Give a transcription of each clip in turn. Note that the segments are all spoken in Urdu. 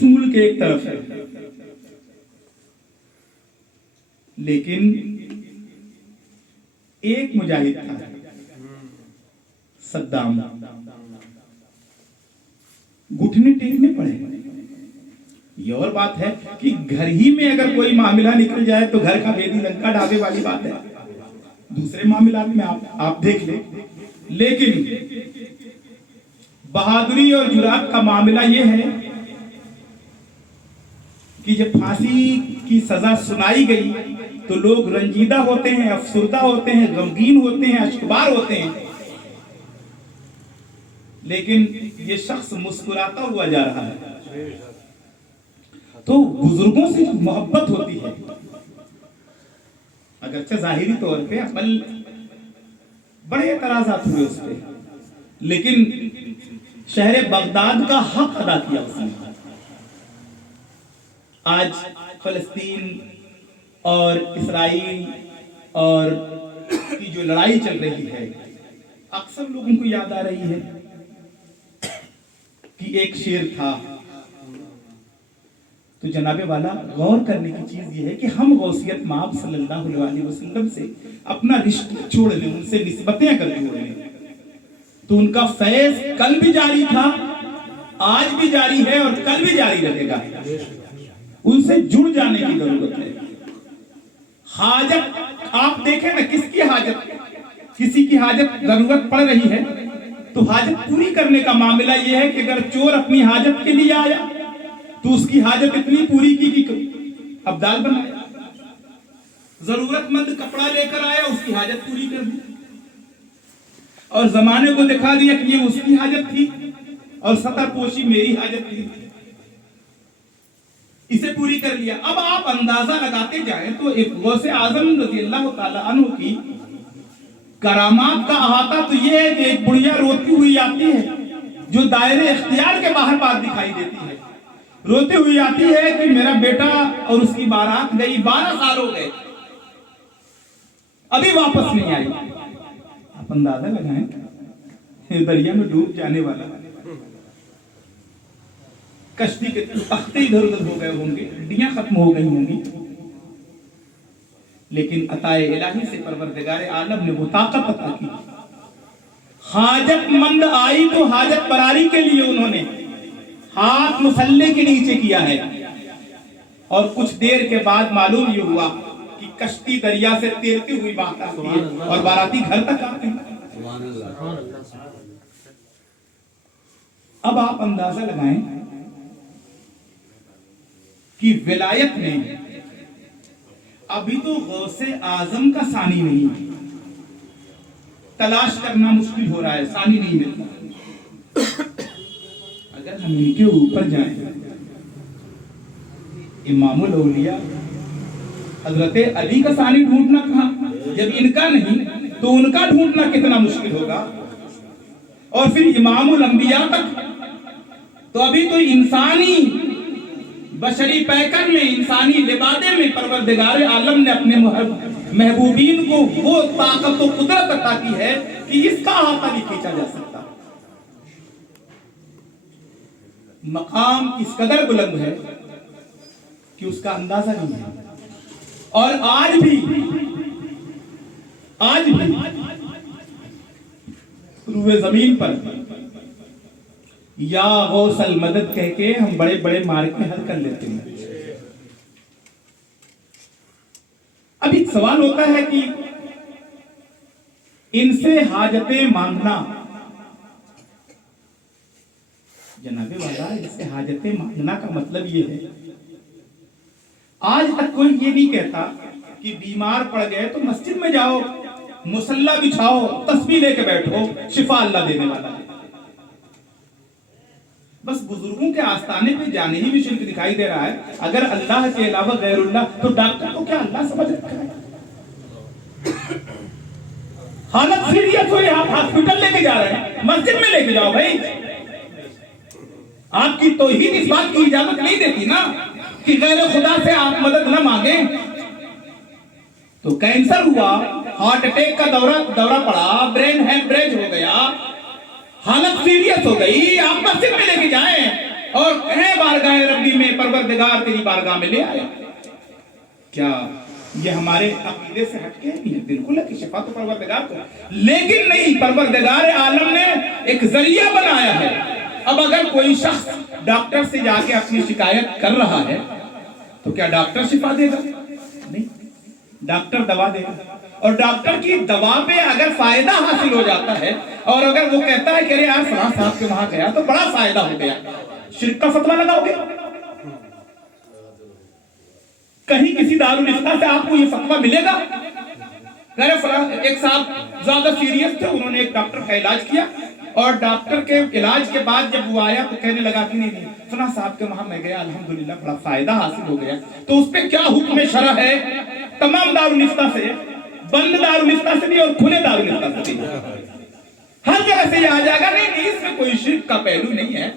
20 ملک ایک طرف ہے، لیکن ایک مجاہد تھا، صدام، گھٹنے ٹیکنے پڑے۔ یہ اور بات ہے کہ گھر ہی میں اگر کوئی معاملہ نکل جائے تو گھر کا بیدی لنکا ڈھابے والی بات ہے، دوسرے معاملات میں آپ دیکھ لیں، لیکن بہادری اور جرات کا معاملہ یہ ہے کہ جب پھانسی کی سزا سنائی گئی تو لوگ رنجیدہ ہوتے ہیں، افسردہ ہوتے ہیں، غمگین ہوتے ہیں، اشکبار ہوتے ہیں، لیکن یہ شخص مسکراتا ہوا جا رہا ہے۔ تو بزرگوں سے جو محبت ہوتی ہے، اگرچہ ظاہری طور پہ عمل بڑے اعتراضات ہوئے اس پہ، لیکن شہر بغداد کا حق ادا کیا اس نے۔ آج فلسطین اور اسرائیل اور کی جو لڑائی چل رہی ہے، اکثر لوگوں کو یاد آ رہی ہے کہ ایک شعر تھا۔ تو جناب والا غور کرنے کی چیز یہ ہے کہ ہم غوثیت مآب صلی اللہ علیہ وسلم سے اپنا رشتہ چھوڑ لیں، ان سے نسبتیں کر جوڑ لیں، تو ان کا فیض کل بھی جاری تھا، آج بھی جاری ہے اور کل بھی جاری رہے گا۔ ان سے جڑ جانے کی ضرورت ہے۔ حاجت آپ دیکھیں نا، کس کی حاجت، کسی کی حاجت ضرورت پڑ رہی ہے تو حاجت پوری کرنے کا معاملہ یہ ہے کہ اگر چور اپنی حاجت کے لیے آیا تو اس کی حاجت اتنی پوری کی کہ ابدال بنایا، ضرورت مند کپڑا لے کر آیا، اس کی حاجت پوری کر دی، اور زمانے کو دکھا دیا کہ یہ اس کی حاجت تھی اور سطر پوشی میری حاجت تھی، اسے پوری کر لیا۔ اب آپ اندازہ لگاتے جائیں تو ایک غوث اعظم رضی اللہ تعالیٰ عنہ کی کرامات کا احاطہ تو یہ ہے کہ ایک بڑھیا روتی ہوئی آتی ہے جو دائرے اختیار کے باہر بات دکھائی دیتی ہے، روتی ہوئی آتی ہے کہ میرا بیٹا اور اس کی بارات گئی، 12 سال ہو گئے، ابھی واپس نہیں آئی۔ آپ اندازہ لگائیں، دریا میں ڈوب جانے والا، کشتی کے تختے ادھر ادھر ہو گئے ہوں گے، ہڈیاں ختم ہو گئی ہوں گی، لیکن عطائے الہی سے پروردگار عالم نے وہ طاقت عطا کی۔ حاجت مند آئی تو حاجت براری کے لیے انہوں نے ہاتھ مسلح کے نیچے کیا ہے، اور کچھ دیر کے بعد معلوم یہ ہوا کہ کشتی دریا سے تیرتی ہوئی باہر آتی ہے اور باراتی گھر تک آتے ہیں۔ اب آپ اندازہ لگائیں کہ ولایت میں ابھی تو غوث اعظم کا ثانی نہیں، تلاش کرنا مشکل ہو رہا ہے، ثانی نہیں ملتا۔ اگر ہم ان کے اوپر جائیں، امام الاولیاء حضرت علی کا ثانی ڈھونڈنا کہاں، جب ان کا نہیں تو ان کا ڈھونڈنا کتنا مشکل ہوگا، اور پھر امام الانبیاء تک تو ابھی تو انسانی بشری پیکر میں، انسانی لبادے میں پروردگار عالم نے اپنے محبوبین کو وہ طاقت و قدرت عطا کی ہے کہ اس کا احاطہ نہیں کھینچا جا سکتا۔ مقام اس قدر بلند ہے کہ اس کا اندازہ نہیں ہے، اور آج بھی روئے زمین پر یا غوث المدد کہہ کے ہم بڑے بڑے مارکے حل کر لیتے ہیں۔ اب ایک سوال ہوتا ہے کہ ان سے حاجتیں مانگنا، جناب والا ان سے حاجتیں مانگنا کا مطلب یہ ہے، آج تک کوئی یہ نہیں کہتا کہ بیمار پڑ گئے تو مسجد میں جاؤ، مصلی بچھاؤ، تسبیح لے کے بیٹھو، شفا اللہ دینے والا ہے۔ بس بزرگوں کے آستانے پہ جانے ہی بھی شرک دکھائی دے رہا ہے۔ اگر اللہ کے علاوہ غیر اللہ، تو ڈاکٹر کو کیا اللہ سمجھ رکھا ہے؟ حالت سیریس ہو، آپ ہاسپٹل لے کے جا رہے ہیں، مسجد میں لے کے جاؤ بھائی۔ آپ کی توحید اس بات کی اجازت نہیں دیتی نا کہ غیر خدا سے آپ مدد نہ مانگیں۔ تو کینسر ہوا، ہارٹ اٹیک کا دورہ پڑا، برین ہیمریج ہو گیا، حالت سیریس ہو گئی، آپ مسجد میں لے کے جائیں اور کہیں بارگاہ ربی تنہائی میں پروردگار تیری بارگاہ میں لے آیا. کیا یہ ہمارے عقیدے سے ہٹ کے نہیں ہے؟ بالکل ہے کہ شفا تو پروردگار کو، لیکن نہیں، پروردگار عالم نے ایک ذریعہ بنایا ہے. اب اگر کوئی شخص ڈاکٹر سے جا کے اپنی شکایت کر رہا ہے تو کیا ڈاکٹر شفا دے گا؟ نہیں، ڈاکٹر دوا دے گا. اور ڈاکٹر کی دوا پہ اگر فائدہ حاصل ہو جاتا ہے اور اگر وہ کہتا ہے کہ ارے یار فلاں صاحب کے وہاں گیا تو بڑا فائدہ ہو گیا، شرک کا فتویٰ لگاؤ گے؟ کہیں کسی دارالفتہ سے آپ کو یہ فتویٰ ملے گا؟ ایک صاحب زیادہ سیریس تھے، انہوں نے ایک ڈاکٹر کا علاج کیا اور ڈاکٹر کے علاج کے بعد جب وہ آیا تو کہنے لگا کہ نہیں فلاں صاحب کے وہاں میں گیا، الحمدللہ بڑا فائدہ حاصل ہو گیا. تو اس پہ کیا حکم شرع ہے؟ تمام دارالفتہ سے، بند دارالفتہ سے بھی اور کھلے دارالفتہ سے بھی، ہر جگہ سے یہ آ جائے گا نہیں اس میں کوئی شرک کا پہلو نہیں ہے.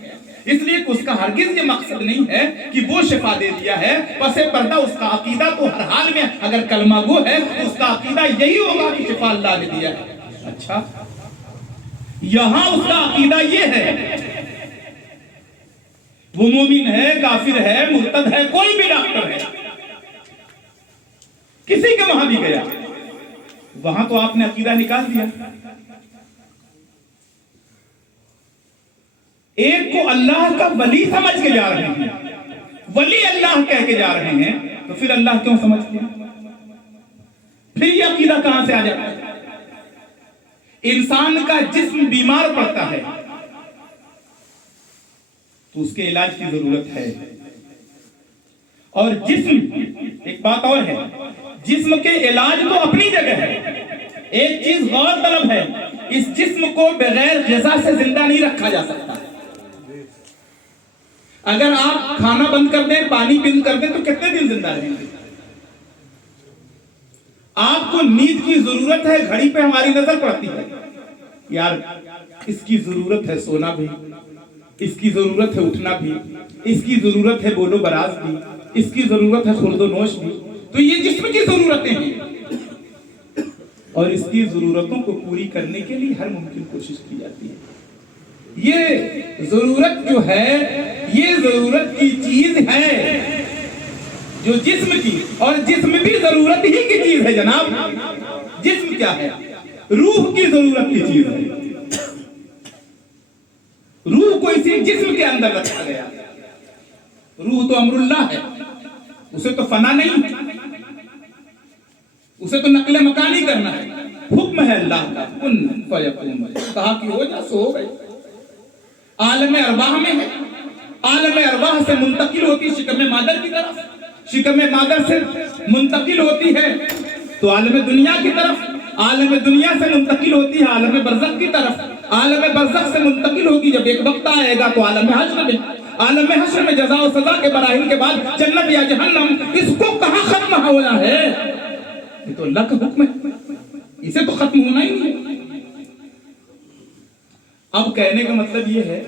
اس لیے کہ اس کا ہرگز یہ مقصد نہیں ہے کہ وہ شفا دے دیا ہے، پس پردہ اس کا عقیدہ تو ہر حال میں اگر کلمہ گو ہے تو اس کا عقیدہ یہی ہوگا کہ شفا اللہ نے دیا ہے. اچھا، یہاں اس کا عقیدہ یہ ہے، وہ مومن ہے، کافر ہے، مرتد ہے، کوئی بھی ڈاکٹر ہے، کسی کے وہاں بھی گیا، وہاں تو آپ نے عقیدہ نکال دیا. ایک کو اللہ کا ولی سمجھ کے جا رہے ہیں، ولی اللہ کہہ کے جا رہے ہیں، تو پھر اللہ کیوں سمجھتے ہیں؟ پھر یہ عقیدہ کہاں سے آ جاتا ہے؟ انسان کا جسم بیمار پڑتا ہے تو اس کے علاج کی ضرورت ہے، اور جسم ایک بات اور ہے، جسم کے علاج تو اپنی جگہ ہے. ایک چیز غور طلب ہے، اس جسم کو بغیر غذا سے زندہ نہیں رکھا جا سکتا. اگر آپ کھانا بند کر دیں، پانی بند کر دیں تو کتنے دن زندہ رہیں گے؟ آپ کو نیند کی ضرورت ہے، گھڑی پہ ہماری نظر پڑتی ہے، یار اس کی ضرورت ہے سونا بھی، اس کی ضرورت ہے اٹھنا بھی، اس کی ضرورت ہے بولو براز بھی، اس کی ضرورت ہے خورد و نوش بھی. تو یہ جسم کی ضرورتیں ہیں اور اس کی ضرورتوں کو پوری کرنے کے لیے ہر ممکن کوشش کی جاتی ہے. یہ ضرورت جو ہے، یہ ضرورت کی چیز ہے جو جسم کی، اور جسم بھی ضرورت ہی کی چیز ہے جناب. جسم کیا ہے؟ روح کی ضرورت کی چیز ہے. روح کو اسی جسم کے اندر رکھا گیا. روح تو امر اللہ ہے، اسے تو فنا نہیں، اسے تو نقل مکانی کرنا ہے. حکم ہے اللہ کا، کن فیکون، کہا کہ ہو جا سو ہو گئے. عالم ارواح میں ہے، عالم ارواح سے منتقل ہوتی شکم مادر کی طرف، شکم مادر سے منتقل ہوتی ہے تو عالم دنیا کی طرف، عالم دنیا سے منتقل ہوتی ہے عالم برزخ کی طرف، عالم برزخ سے منتقل ہوگی جب ایک وقت آئے گا تو عالم حشر میں، عالم حشر میں جزا و سزا کے مراحل کے بعد جنت یا جہنم. اس کو کہاں ختم ہونا ہے؟ یہ تو اللہ کا حکم ہے، اسے تو ختم ہونا ہی نہیں. اب کہنے کا مطلب یہ ہے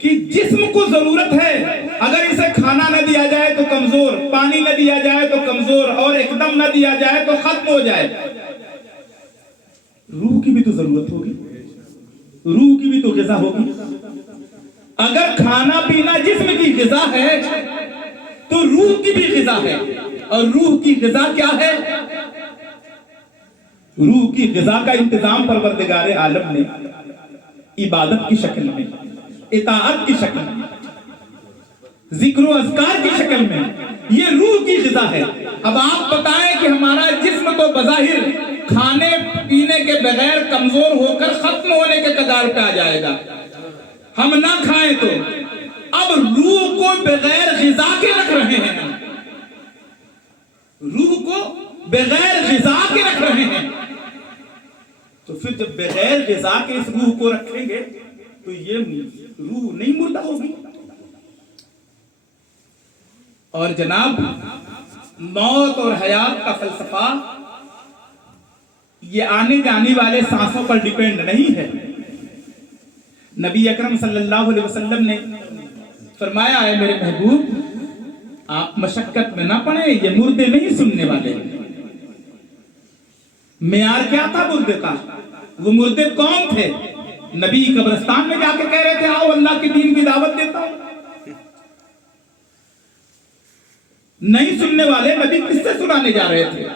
کہ جسم کو ضرورت ہے، اگر اسے کھانا نہ دیا جائے تو کمزور، پانی نہ دیا جائے تو کمزور، اور ایک دم نہ دیا جائے تو ختم ہو جائے. روح کی بھی تو ضرورت ہوگی، روح کی بھی تو غذا ہوگی. اگر کھانا پینا جسم کی غذا ہے تو روح کی بھی غذا ہے، اور روح کی غذا کیا ہے؟ روح کی غذا کا انتظام پروردگار عالم نے عبادت کی شکل میں، اطاعت کی شکل میں، ذکر و اذکار کی شکل میں، یہ روح کی غذا ہے. اب آپ بتائیں کہ ہمارا جسم تو بظاہر کھانے پینے کے بغیر کمزور ہو کر ختم ہونے کے کگار پہ آ جائے گا، ہم نہ کھائیں تو. اب روح کو بغیر غذا کے رکھ رہے ہیں، روح کو بغیر غذا کے رکھ رہے ہیں، تو پھر جب بغیر غذا کے اس روح کو رکھیں گے تو یہ روح نہیں مردہ ہوگی. اور جناب موت اور حیات کا فلسفہ یہ آنے جانے والے سانسوں پر ڈیپینڈ نہیں ہے. نبی اکرم صلی اللہ علیہ وسلم نے فرمایا ہے میرے محبوب آپ مشقت میں نہ پڑیں، یہ مردے نہیں سننے والے. معیار کیا تھا مردے کا؟ وہ مردے کون تھے؟ نبی قبرستان میں جا کے کہہ رہے تھے آؤ اللہ کے دین کی دعوت دیتا ہوں. نہیں سننے والے نبی کس سے سنانے جا رہے تھے؟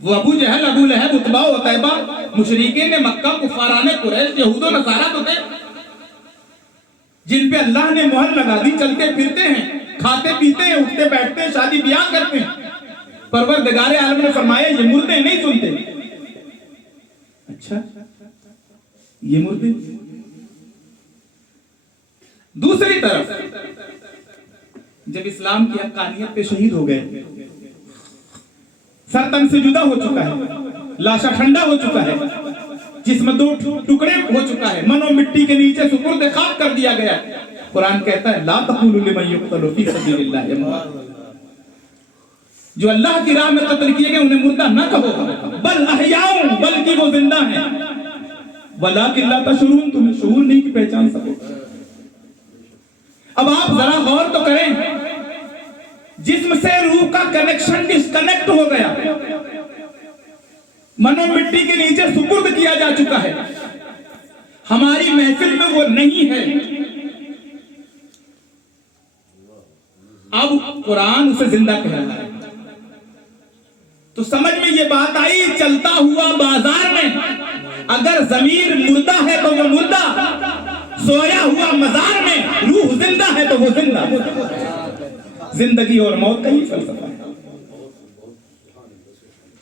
وہ ابو جہل، ابو لہب، عتبہ و عتیبہ، مشرکین مکہ، کفاران قریش، یہود و نصارہ تو تھے جن پہ اللہ نے مہر لگا دی، چلتے پھرتے ہیں، کھاتے پیتے ہیں، اٹھتے بیٹھتے ہیں، شادی بیاہ کرتے ہیں۔ پروردگار عالم نے فرمایا یہ مردے نہیں سنتے۔ اچھا یہ مردے؟ دوسری طرف جب اسلام کی حقانیت پہ شہید ہو گئے، سر تن سے جدا ہو چکا ہے، لاشا ٹھنڈا ہو چکا ہے، جسم دو ٹکڑے ہو چکا ہے، من و مٹی کے نیچے سپرد خاک کر دیا گیا ہے، قرآن کہتا ہے لا تقولوا لمن يقتل في سبيل الله اموات، جو اللہ کی راہ میں قتل کیے گئے انہیں مردہ نہ کہو، بل احیاء، بلکہ وہ زندہ ہیں، ولکن لا تشعرون، تمہیں شعور نہیں کہ پہچان سکو۔ اب آپ ذرا غور تو کریں، جسم سے روح کا کنیکشن ڈسکنیکٹ ہو گیا، من و مٹی کے نیچے سپرد کیا جا چکا ہے، ہماری محفل میں وہ نہیں ہے۔ اب قرآن اسے زندہ کہہ رہا ہے، تو سمجھ میں یہ بات آئی، چلتا ہوا بازار میں اگر ضمیر مردہ ہے تو وہ مردہ، سویا ہوا مزار میں روح زندہ ہے تو وہ زندہ۔ زندگی اور موت کا ہی فلسفہ ہے۔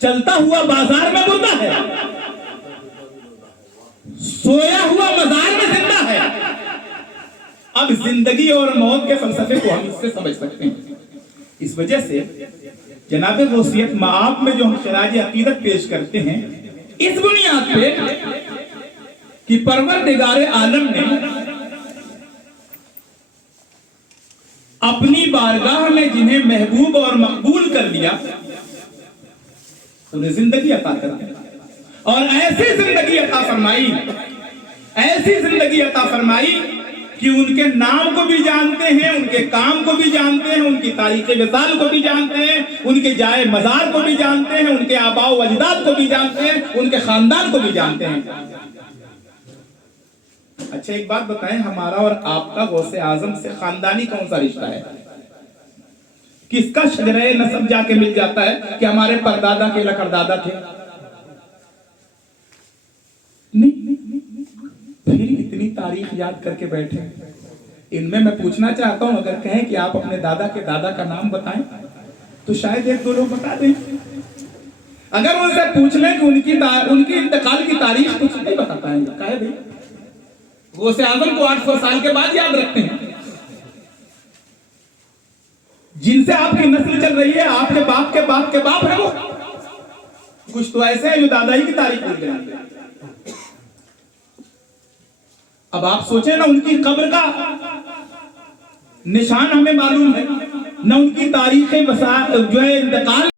چلتا ہوا بازار میں مردہ ہے، سویا ہوا مزار میں زندہ ہے۔ اب زندگی اور موت کے فلسفے کو ہم اس سے سمجھ سکتے ہیں۔ اس وجہ سے جناب غوثیت معاب میں جو ہم خراج عقیدت پیش کرتے ہیں، اس بنیاد پہ کہ پروردگار عالم نے اپنی بارگاہ میں جنہیں محبوب اور مقبول کر لیا انہیں زندگی عطا کر دی، اور ایسی زندگی عطا فرمائی، ایسی زندگی عطا فرمائی کہ ان کے نام کو بھی جانتے ہیں، ان کے کام کو بھی جانتے ہیں، ان کی تاریخ وصال کو بھی جانتے ہیں، ان کے جائے مزار کو بھی جانتے ہیں، ان کے آباء و اجداد کو بھی جانتے ہیں، ان کے خاندان کو بھی جانتے ہیں۔ اچھا ایک بات بتائیں، ہمارا اور آپ کا غوث اعظم سے خاندانی کون سا رشتہ ہے؟ کس کا شجرہ نسب جا کے مل جاتا ہے کہ ہمارے پردادا کے لکڑدادا تھے؟ نہیں، پھر اتنی تاریخ یاد کر کے بیٹھے۔ ان میں پوچھنا چاہتا ہوں، اگر کہیں کہ آپ اپنے دادا کے دادا کا نام بتائیں تو شاید ایک دو لوگ بتا دیں۔ اگر ان سے پوچھ لیں کہ ان کی انتقال کی تاریخ کچھ نہیں بتا پائیں گے، کہے بھائی غوث اعظم کو 800 سال کے بعد یاد رکھتے ہیں، جن سے آپ کی نسل چل رہی ہے، آپ کے باپ کے باپ کے باپ ہے وہ۔ کچھ تو ایسے ہیں جو دادائی کی تاریخ بھول گئے۔ اب آپ سوچیں نا، ان کی قبر کا نشان ہمیں معلوم ہے، نہ ان کی تاریخ جو ہے انتقال